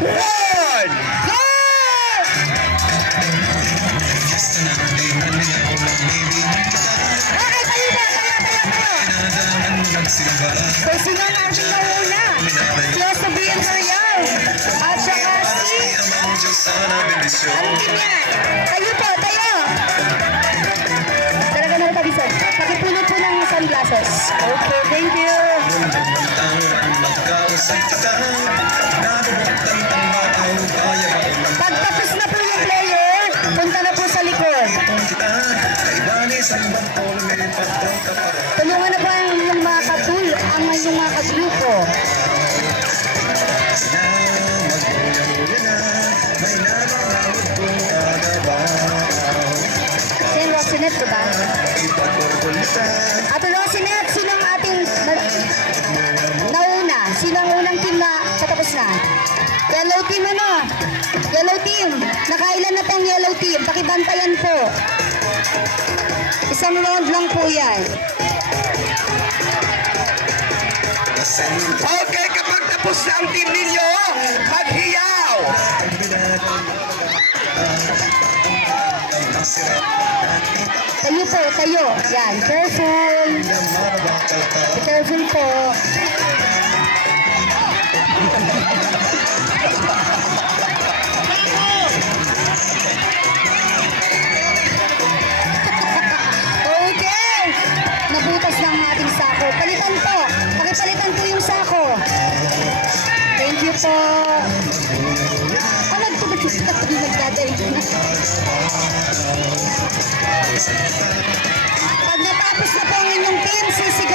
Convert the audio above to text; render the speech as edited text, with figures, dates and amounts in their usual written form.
One! Go! Okay, tayo na. So, sino ang ating nauna? Si Osabian Royal. At saka si... Anong team yan? Tayo po, tayo. Talaga na natabisan. Pakipulot po ng sunglasses. Okay, thank you. Pagtapos na po yung player, punta na po sa likod. Tulungan na po ang inyong mga katul, ang inyong mga kagrupo. Sin Rosinet, diba? Ate Rosinet, sino ang ating nauna? Sino ang unang team na patapos na? Yellow team ano? Yellow team. Nakailan na tong yellow team? Pakibantayan po. Isang round lang po yan. Okay, kapag tapos na ang team ninyo, maghiyaw! Tayo po, tayo. Yan, careful. Be careful po. Okay. Nabutas ng ating sako. Palitan po. Pakipalitan po yung sako. Thank you po. Nagdadaling na. Pag natapos na po ang inyong team, sisig